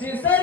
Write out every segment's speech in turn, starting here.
think?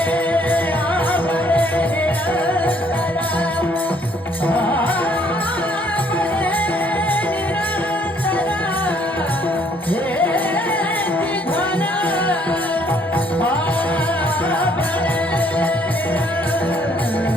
आपरे निराला कला आपरे निराला कला हे विघ्न